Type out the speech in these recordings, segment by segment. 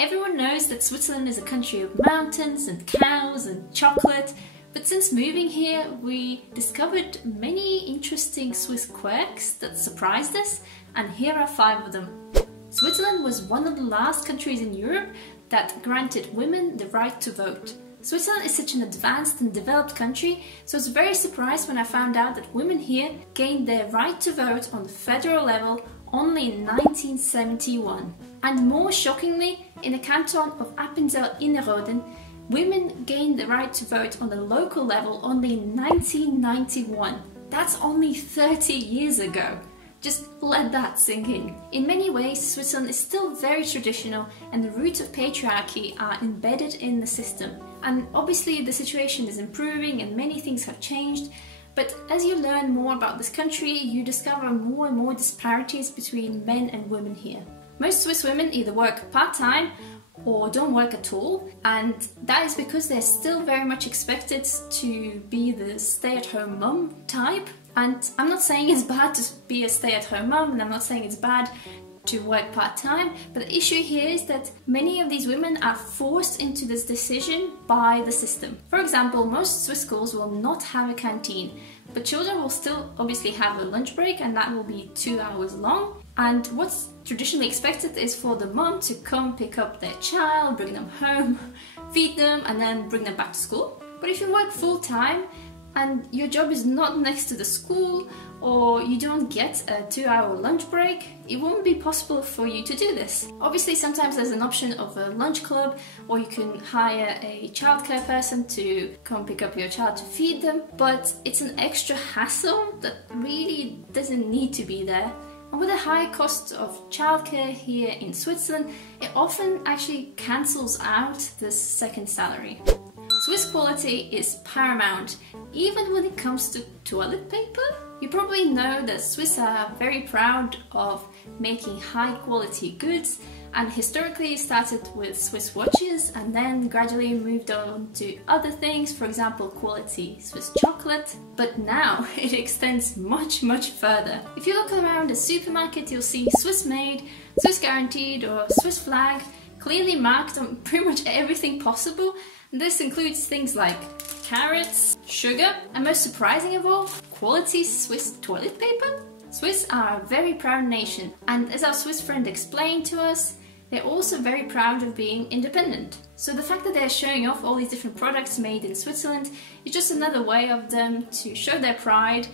Everyone knows that Switzerland is a country of mountains and cows and chocolate, but since moving here we discovered many interesting Swiss quirks that surprised us, and here are 5 of them. Switzerland was one of the last countries in Europe that granted women the right to vote. Switzerland is such an advanced and developed country, so I was very surprised when I found out that women here gained their right to vote on the federal level only in 1971. And more shockingly, in the canton of Appenzell Innerrhoden, women gained the right to vote on the local level only in 1991. That's only 30 years ago. Just let that sink in. In many ways, Switzerland is still very traditional and the roots of patriarchy are embedded in the system. And obviously the situation is improving and many things have changed, but as you learn more about this country, you discover more and more disparities between men and women here. Most Swiss women either work part-time or don't work at all, and that is because they're still very much expected to be the stay-at-home mum type. And I'm not saying it's bad to be a stay-at-home mum, and I'm not saying it's bad to work part-time, but the issue here is that many of these women are forced into this decision by the system. For example, most Swiss schools will not have a canteen, but children will still obviously have a lunch break, and that will be 2 hours long. And what's traditionally expected is for the mum to come pick up their child, bring them home, feed them, and then bring them back to school. But if you work full-time and your job is not next to the school, or you don't get a 2-hour lunch break, it won't be possible for you to do this. Obviously, sometimes there's an option of a lunch club, or you can hire a childcare person to come pick up your child to feed them, but it's an extra hassle that really doesn't need to be there. And with the high cost of childcare here in Switzerland, it often actually cancels out this second salary. Swiss quality is paramount, even when it comes to toilet paper. You probably know that Swiss are very proud of making high quality goods, and historically started with Swiss watches and then gradually moved on to other things, for example quality Swiss chocolate, but now it extends much further. If you look around a supermarket, you'll see Swiss made, Swiss guaranteed or Swiss flag clearly marked on pretty much everything possible. This includes things like carrots, sugar, and most surprising of all, quality Swiss toilet paper. Swiss are a very proud nation, and as our Swiss friend explained to us, they're also very proud of being independent. So the fact that they're showing off all these different products made in Switzerland is just another way of them to show their pride,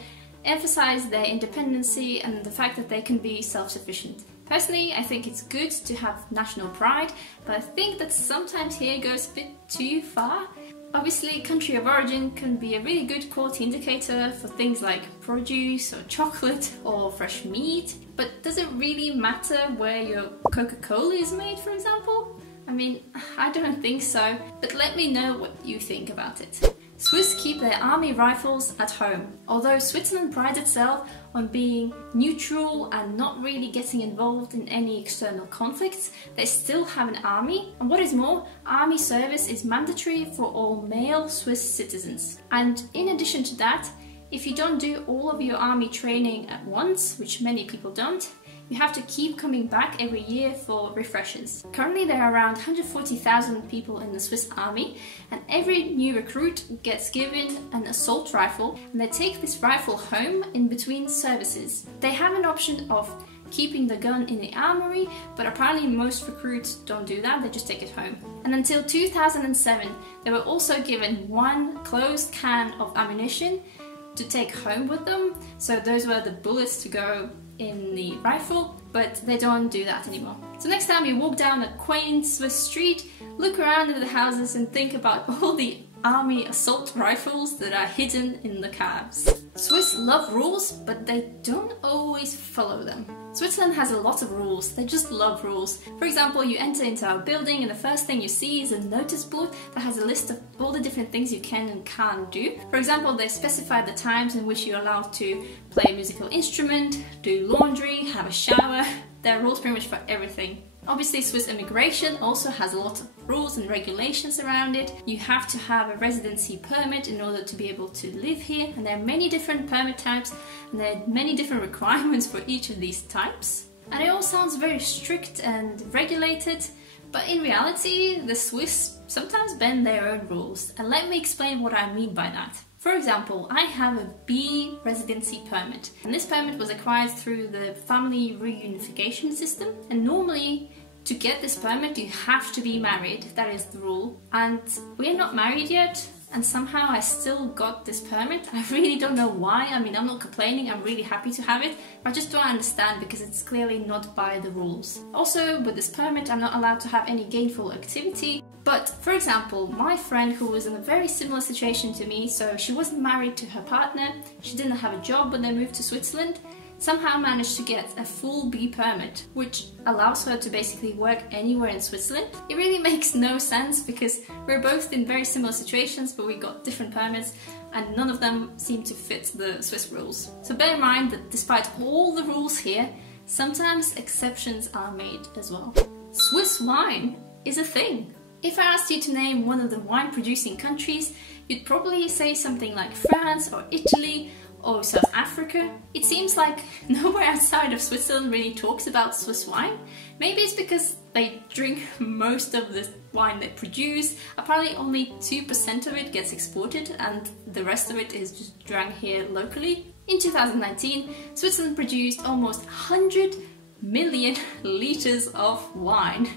emphasize their independency, and the fact that they can be self-sufficient. Personally, I think it's good to have national pride, but I think that sometimes here goes a bit too far. Obviously, country of origin can be a really good quality indicator for things like produce or chocolate or fresh meat, but does it really matter where your Coca-Cola is made, for example? I mean, I don't think so, but let me know what you think about it. Swiss keep their army rifles at home. Although Switzerland prides itself on being neutral and not really getting involved in any external conflicts, they still have an army. And what is more, army service is mandatory for all male Swiss citizens. And in addition to that, if you don't do all of your army training at once, which many people don't, you have to keep coming back every year for refreshers. Currently there are around 140,000 people in the Swiss army, and every new recruit gets given an assault rifle, and they take this rifle home in between services. They have an option of keeping the gun in the armory, but apparently most recruits don't do that, they just take it home. And until 2007, they were also given one closed can of ammunition to take home with them, so those were the bullets to go in the rifle, but they don't do that anymore. So next time you walk down a quaint Swiss street, look around at the houses and think about all the army assault rifles that are hidden in the cabs. Swiss love rules, but they don't always follow them. Switzerland has a lot of rules, they just love rules. For example, you enter into our building and the first thing you see is a notice board that has a list of all the different things you can and can't do. For example, they specify the times in which you're allowed to play a musical instrument, do laundry, have a shower. There are rules pretty much for everything. Obviously, Swiss immigration also has a lot of rules and regulations around it. You have to have a residency permit in order to be able to live here, and there are many different permit types and there are many different requirements for each of these types. And it all sounds very strict and regulated, But in reality, the Swiss sometimes bend their own rules, and let me explain what I mean by that. For example, I have a B residency permit, and this permit was acquired through the family reunification system, and normally to get this permit you have to be married, that is the rule, and we're not married yet, and somehow I still got this permit. I really don't know why. I mean, I'm not complaining, I'm really happy to have it, but I just don't understand because it's clearly not by the rules. Also, with this permit I'm not allowed to have any gainful activity. But for example, my friend who was in a very similar situation to me, so she wasn't married to her partner, she didn't have a job when they moved to Switzerland, somehow managed to get a full B permit, which allows her to basically work anywhere in Switzerland. It really makes no sense because we're both in very similar situations, but we got different permits and none of them seem to fit the Swiss rules. So bear in mind that despite all the rules here, sometimes exceptions are made as well. Swiss wine is a thing. If I asked you to name one of the wine producing countries, you'd probably say something like France or Italy or South Africa. It seems like nowhere outside of Switzerland really talks about Swiss wine. Maybe it's because they drink most of the wine they produce. Apparently only 2% of it gets exported and the rest of it is just drank here locally. In 2019, Switzerland produced almost 100 million litres of wine.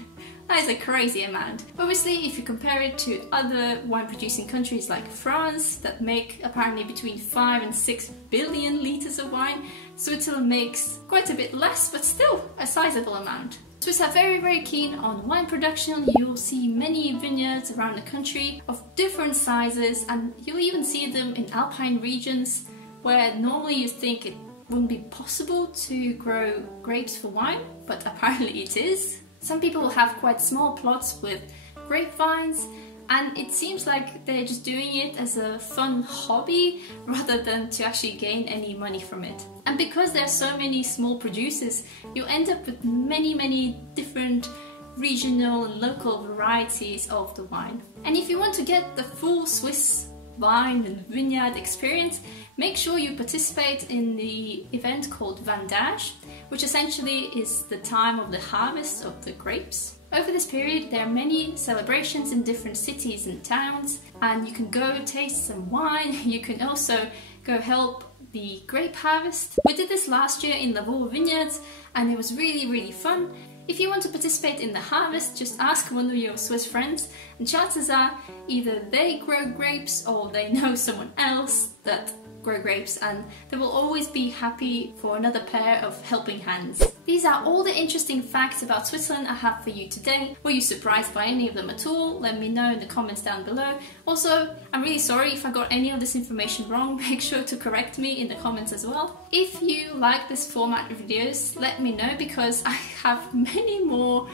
That is a crazy amount. Obviously, if you compare it to other wine producing countries like France that make apparently between 5 and 6 billion litres of wine, Switzerland makes quite a bit less, but still a sizable amount. Swiss are very keen on wine production. You will see many vineyards around the country of different sizes, and you'll even see them in alpine regions where normally you'd think it wouldn't be possible to grow grapes for wine, but apparently it is. Some people have quite small plots with grapevines, and it seems like they're just doing it as a fun hobby rather than to actually gain any money from it. And because there are so many small producers, you end up with many different regional and local varieties of the wine. And if you want to get the full Swiss wine and vineyard experience, make sure you participate in the event called Vendage, which essentially is the time of the harvest of the grapes. Over this period there are many celebrations in different cities and towns, and you can go taste some wine. You can also go help the grape harvest. We did this last year in the Lavaux vineyards and it was really fun. If you want to participate in the harvest, just ask one of your Swiss friends, and chances are either they grow grapes or they know someone else that grow grapes, and they will always be happy for another pair of helping hands. These are all the interesting facts about Switzerland I have for you today. Were you surprised by any of them at all? Let me know in the comments down below. Also, I'm really sorry if I got any of this information wrong. Make sure to correct me in the comments as well. If you like this format of videos, let me know because I have many more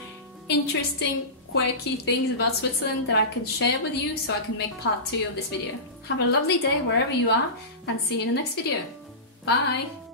interesting, quirky things about Switzerland that I can share with you, so I can make part 2 of this video. Have a lovely day wherever you are, and see you in the next video. Bye!